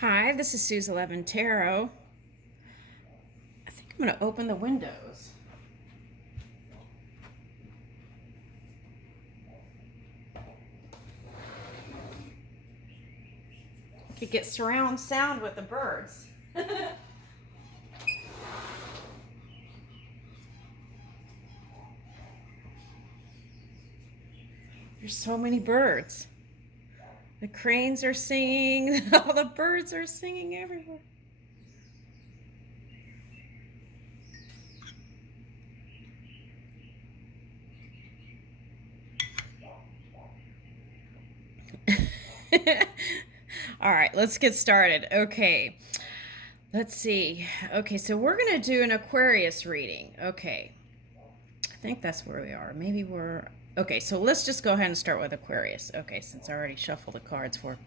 Hi, this is Suze 11 Tarot. I think I'm going to open the windows. Could get surround sound with the birds. There's so many birds. The cranes are singing, all the birds are singing everywhere. All right, let's get started. Okay, let's see. Okay, so we're going to do an Aquarius reading. Okay, I think that's where we are. Maybe we're. Okay, so let's just go ahead and start with Aquarius. Okay, since I already shuffled the cards for.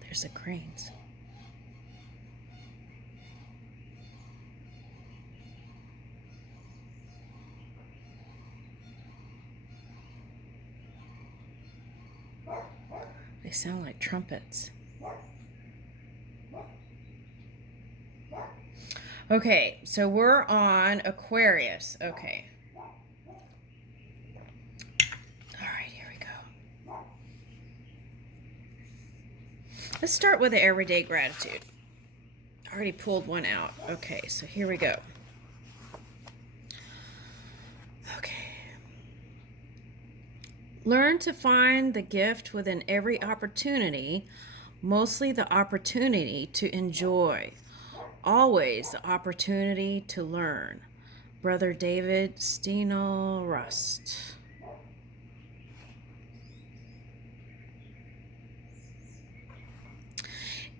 There's the cranes. They sound like trumpets. Okay, so we're on Aquarius. Okay. All right, here we go. Let's start with the everyday gratitude. I already pulled one out. Okay, so here we go. Okay. Learn to find the gift within every opportunity, mostly the opportunity to enjoy. Always the opportunity to learn. Brother David Steno Rust.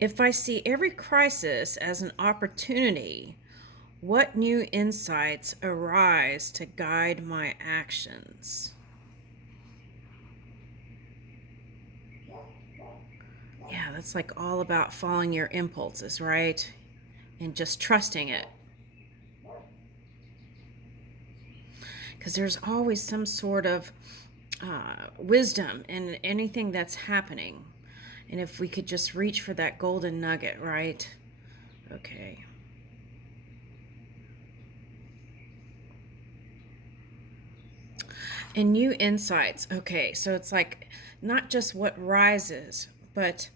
If I see every crisis as an opportunity, what new insights arise to guide my actions? Yeah, that's like all about following your impulses, right? And just trusting it. Because there's always some sort of wisdom in anything that's happening. And if we could just reach for that golden nugget, right? Okay. And new insights. Okay, so it's like not just what rises, but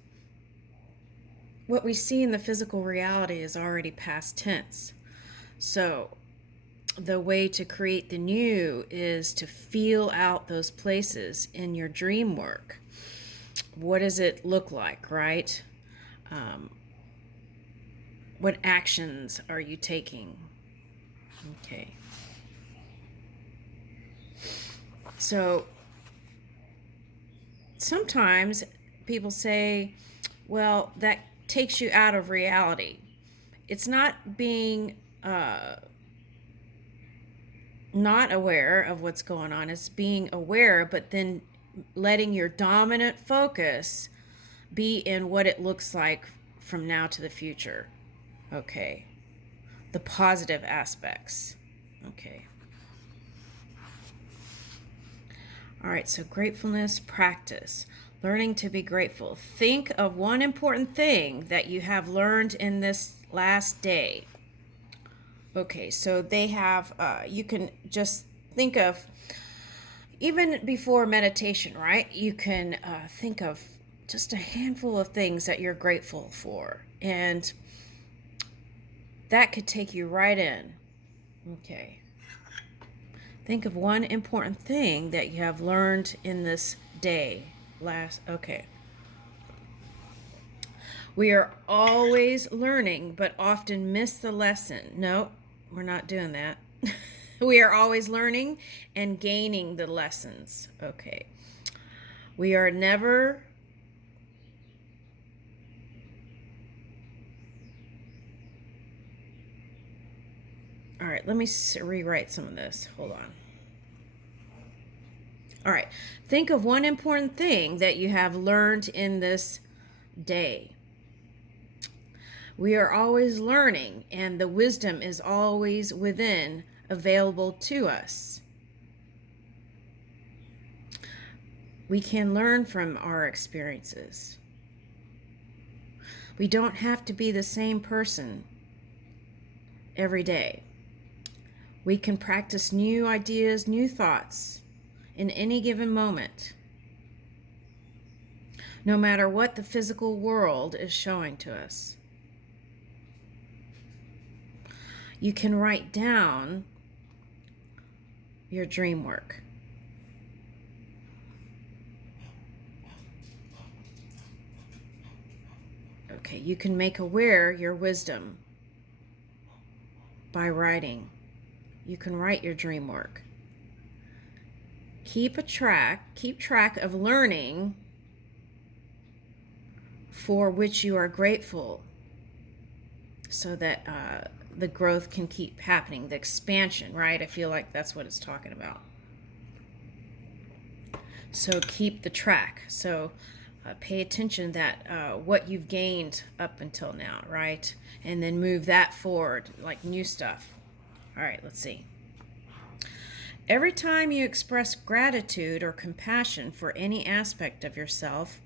what we see in the physical reality is already past tense. So the way to create the new is to feel out those places in your dream work. What does it look like, right? Um, what actions are you taking? Okay. So sometimes people say, well, that takes you out of reality. It's not being not aware of what's going on, it's being aware, but then letting your dominant focus be in what it looks like from now to the future. Okay. The positive aspects. Okay. All right, so gratefulness practice. Learning to be grateful. Think of one important thing that you have learned in this last day. Okay, so they have, you can just think of, even before meditation, right? You can think of just a handful of things that you're grateful for. And that could take you right in. Okay. Think of one important thing that you have learned in this day. Okay. We are always learning, but often miss the lesson. No, we're not doing that. We are always learning and gaining the lessons. Okay. We are never. All right, let me rewrite some of this. Hold on. All right. Think of one important thing that you have learned in this day. We are always learning, and the wisdom is always within, available to us. We can learn from our experiences. We don't have to be the same person every day. We can practice new ideas, new thoughts in any given moment, no matter what the physical world is showing to us. You can write down your dream work. Okay, you can make aware your wisdom by writing. You can write your dream work. Keep track of learning for which you are grateful, so that the growth can keep happening, the expansion, right? I feel like that's what it's talking about. So keep the track. So pay attention that what you've gained up until now, right? And then move that forward, like new stuff. All right, let's see. Every time you express gratitude or compassion for any aspect of yourself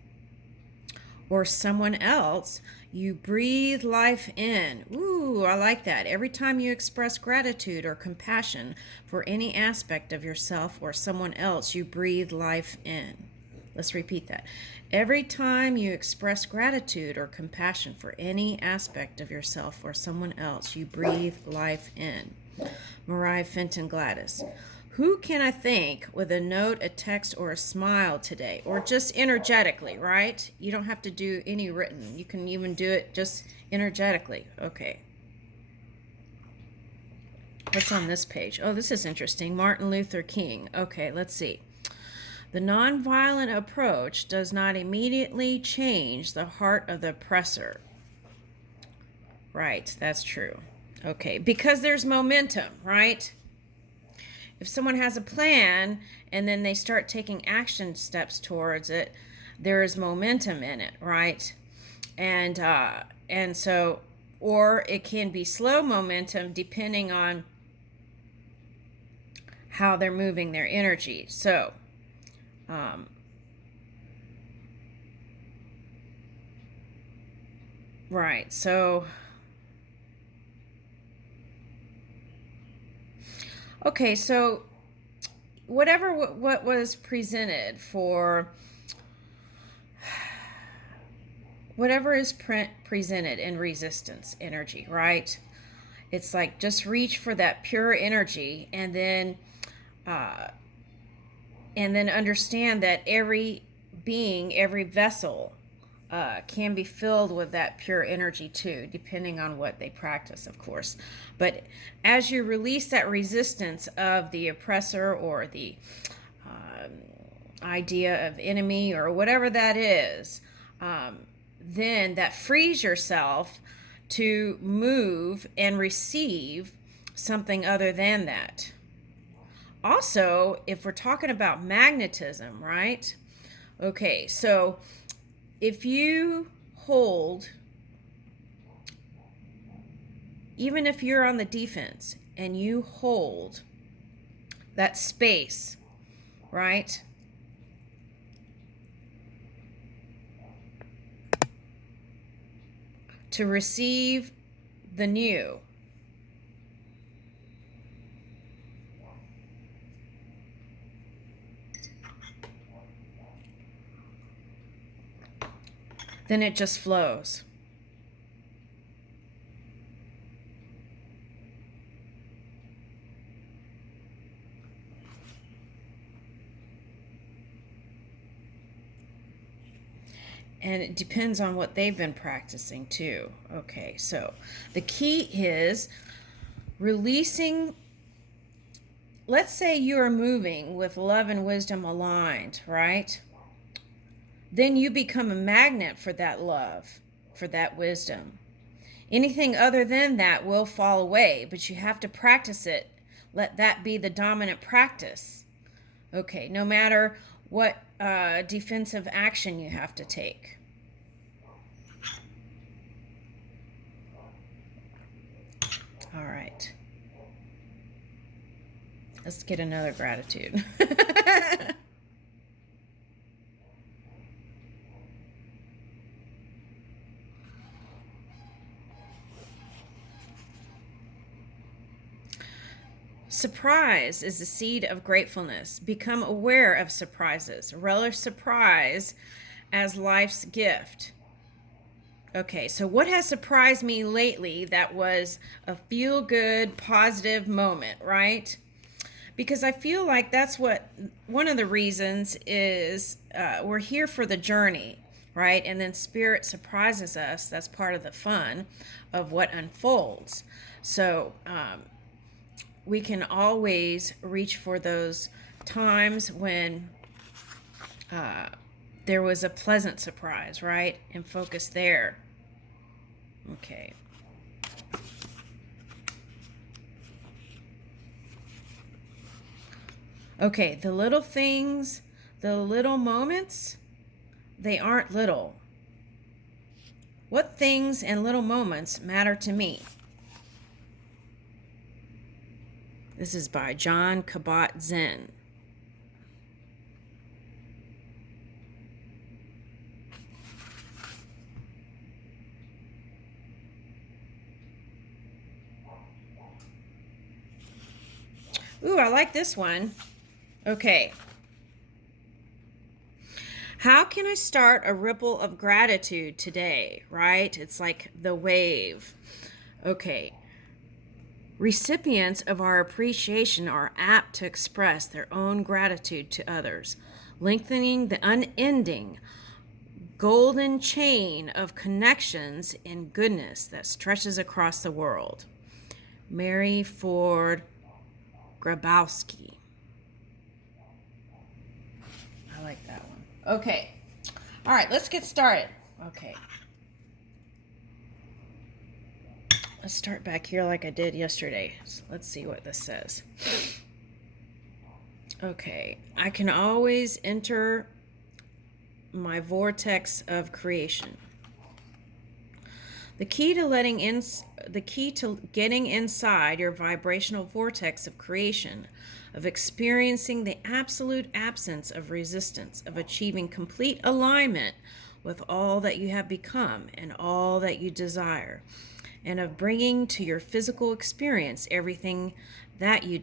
or someone else, you breathe life in. Ooh, I like that. Every time you express gratitude or compassion for any aspect of yourself or someone else, you breathe life in. Let's repeat that. Every time you express gratitude or compassion for any aspect of yourself or someone else, you breathe life in. Mariah Fenton Gladys. Who can I thank with a note, a text, or a smile today? Or just energetically, right? You don't have to do any written. You can even do it just energetically. Okay. What's on this page? Oh, this is interesting. Martin Luther King. Okay, let's see. The nonviolent approach does not immediately change the heart of the oppressor. Right, that's true. Okay, because there's momentum, right? If someone has a plan and then they start taking action steps towards it, there is momentum in it, right? And so, or it can be slow momentum depending on how they're moving their energy. So, right. So, okay. So, what was presented for whatever is presented in resistance energy, right? It's like just reach for that pure energy, and then understand that every being, every vessel can be filled with that pure energy too, depending on what they practice, of course. But as you release that resistance of the oppressor or the idea of enemy or whatever that is, then that frees yourself to move and receive something other than that. Also, if we're talking about magnetism, right? Okay, so if you hold, even if you're on the defense and you hold that space, right? To receive the new. Then it just flows. And it depends on what they've been practicing too. Okay, so the key is releasing. Let's say you are moving with love and wisdom aligned, right? Then you become a magnet for that love, for that wisdom. Anything other than that will fall away, but you have to practice it. Let that be the dominant practice. Okay, no matter what defensive action you have to take. All right. Let's get another gratitude. Surprise is the seed of gratefulness. Become aware of surprises. Relish surprise as life's gift. Okay, so what has surprised me lately that was a feel-good, positive moment, right? Because I feel like that's what one of the reasons is we're here for the journey, right? And then Spirit surprises us. That's part of the fun of what unfolds. So we can always reach for those times when there was a pleasant surprise, right? And focus there. Okay. Okay, the little things, the little moments, they aren't little. What things and little moments matter to me? This is by Jon Kabat-Zinn. Ooh, I like this one. Okay. How can I start a ripple of gratitude today, right? It's like the wave. Okay. Recipients of our appreciation are apt to express their own gratitude to others, lengthening the unending golden chain of connections and goodness that stretches across the world. Mary Ford Grabowski. I like that one. Okay. All right, let's get started. Okay. Let's start back here like I did yesterday. So let's see what this says. Okay. I can always enter my vortex of creation. The key to getting inside your vibrational vortex of creation, of experiencing the absolute absence of resistance, of achieving complete alignment with all that you have become and all that you desire, and of bringing to your physical experience everything that you